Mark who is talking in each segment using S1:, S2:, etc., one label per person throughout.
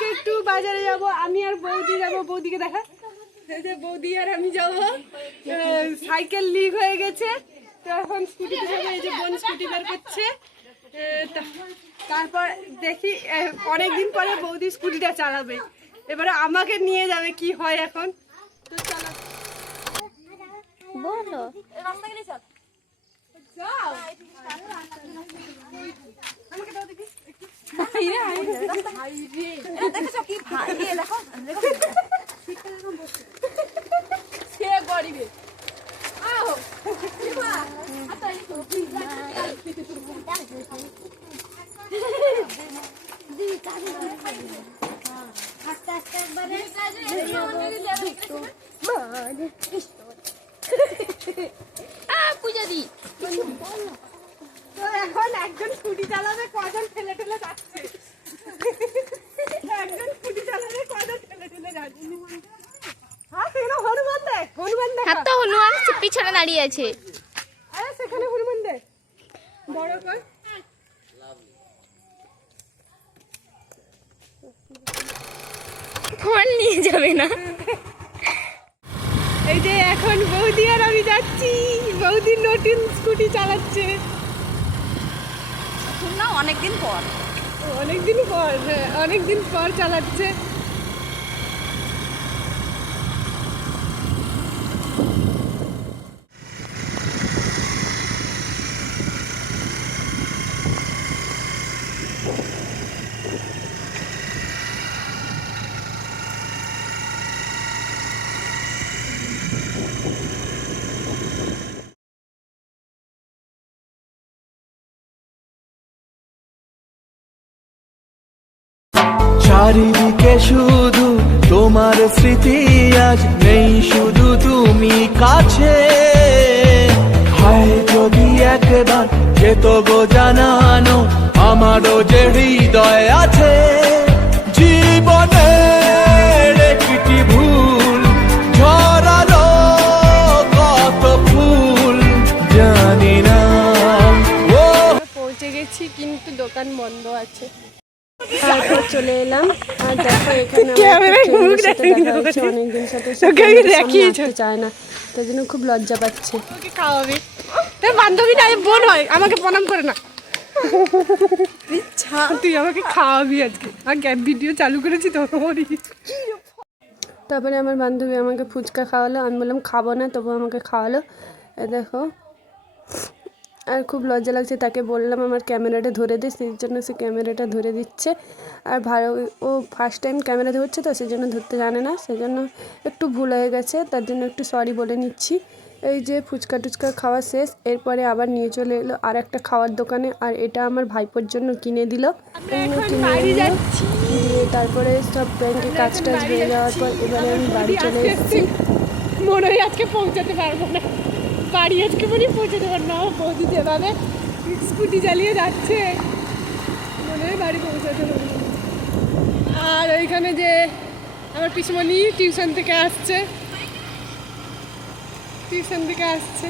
S1: আজকে একটু বাজারে যাব, আমি আর বৌদি যাব। বৌদিকে দেখা। যে বৌদি আর আমি যাব। সাইকেল লিক হয়ে গেছে। তো এখন যাব এই যে বোন স্কুটি বার করছে। তারপর দেখি অনেকদিন পরে বৌদি স্কুটিটা চালাবে। এবারে আমাকে নিয়ে যাবে কি হয় এখন। তো চলো
S2: বলো
S1: যাও আমাকে দাও দেখি
S2: দেখেছ কি ভাই দেখো
S1: সে গরিবে
S2: পূজা দি
S1: তো এখন একজন স্কুটি চালাবে কজন ঠেলে ঠেলে যাচ্ছে? হ্যাঁ হনুমান হনুমান
S2: পিছনে দাঁড়িয়ে আছে।
S1: সেখানে হনুমান দেখ। বড় কর।
S2: ফোন নিয়ে যাবে না।
S1: এই যে এখন বৌদি আর আমি যাচ্ছি। বৌদি নতুন স্কুটি চালাচ্ছে।
S2: না অনেকদিন পর।
S1: অনেকদিন পর হ্যাঁ অনেকদিন পর চালাচ্ছে।
S3: চারিদিকে শুধু তোমার স্মৃতি আজ নেই, শুধু তুমি কাছে। হায়, যদি একবার যেত গো জানানো আমারও যে হৃদয় আছে। ভুল কত জানি না।
S1: পৌঁছে গেছি, কিন্তু দোকান বন্ধ আছে। তারপর চলে এলাম। আর দেখো এখানে অনেকদিন সাথে। চায় না। তাই জন্য খুব লজ্জা পাচ্ছে।
S4: আমাকে খাওয়াবি। তোর বান্ধবী না বোন হয়। আমাকে প্রণাম করে না। তুই আমাকে খাওয়াবি আজকে। আর গ্যাপ ভিডিও চালু করেছি তো।
S1: তারপরে আমার বান্ধবী আমাকে ফুচকা খাওয়ালো। আমি বললাম খাব না তবু আমাকে খাওয়ালো। এ দেখো। আর খুব লজ্জা লাগছে তাকে বললাম আমার ক্যামেরাটা ধরে দে সেই জন্য সে ক্যামেরাটা ধরে দিচ্ছে। আর ভালো ও ফার্স্ট টাইম ক্যামেরা ধরছে তো সেই জন্য ধরতে জানে না সেই জন্য একটু ভুল হয়ে গেছে তার জন্য একটু সরি বলে নিচ্ছি। এই যে ফুচকা টুচকা খাওয়া শেষ এরপরে আবার নিয়ে চলে এলো আর একটা খাওয়ার দোকানে আর এটা আমার ভাইপোর জন্য কিনে দিল। দিয়ে তারপরে সব ব্যাংকে কাজ টাজ হয়ে যাওয়ার পর এবারে আমি বাড়ি চলে এসেছি।
S4: মনে হয় আজকে পৌঁছাতে পারব না। বাড়ি আজকে মনে পৌঁছে পারব না, বৌদি যেভাবে স্কুটি চালিয়ে যাচ্ছে, মনে হয় বাড়ি পৌঁছাতে পারব আর ওইখানে যে আমার পিসমণি টিউশন থেকে আসছে, টিউশন থেকে আসছে।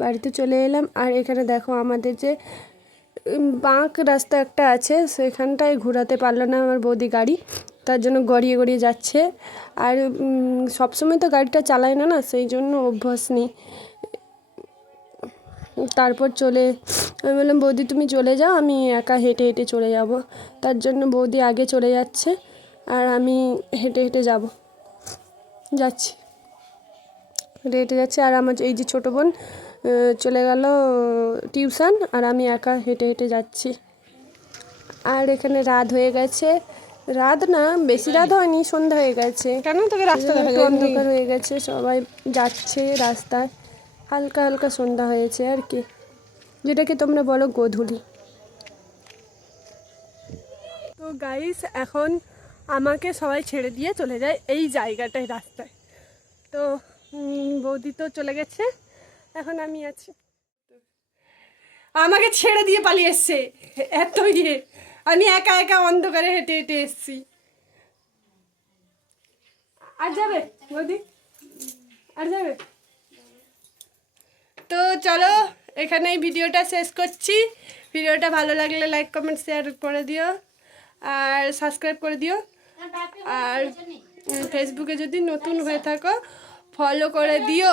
S1: বাড়িতে চলে এলাম, আর এখানে দেখো আমাদের যে বাঁক রাস্তা একটা আছে, সেখানটায় ঘোরাতে পারল না আমার বৌদি গাড়ি। তার জন্য গড়িয়ে গড়িয়ে যাচ্ছে। আর সবসময় তো গাড়িটা চালায় না না, সেই জন্য অভ্যাস নেই। তারপর চলে, আমি বললাম, বৌদি, তুমি চলে যাও, আমি একা হেঁটে হেঁটে চলে যাব। তার জন্য বৌদি আগে চলে যাচ্ছে, আর আমি হেঁটে হেঁটে যাব। যাচ্ছি। হেঁটে হেঁটে যাচ্ছে, আর আমার এই যে ছোটো বোন চলে গেল টিউশন আর আমি একা হেঁটে হেঁটে যাচ্ছি। আর এখানে রাত হয়ে গেছে। রাত না বেশি রাত হয়নি সন্ধ্যা হয়ে গেছে।
S4: কেন তোকে রাস্তা
S1: অন্ধকার হয়ে গেছে সবাই যাচ্ছে রাস্তায়। হালকা হালকা সন্ধ্যা হয়েছে আর কি। যেটাকে তোমরা বলো গোধূলি।
S4: তো গাইস এখন আমাকে সবাই ছেড়ে দিয়ে চলে যায় এই জায়গাটায় রাস্তায়। তো বৌদি তো চলে গেছে। এখন আমি আছি। আমাকে ছেড়ে দিয়ে পালিয়ে এসছে। এত ইয়ে। আমি একা একা অন্ধকারে হেঁটে হেঁটে এসছি। আর যাবে বৌদি? আর যাবে? তো চলো, এখানেই ভিডিওটা শেষ করছি। ভিডিওটা ভালো লাগলে লাইক কমেন্ট শেয়ার করে দিও। আর সাবস্ক্রাইব করে দিও। আর ফেসবুকে যদি নতুন হয়ে থাকো ফলো করে দিও।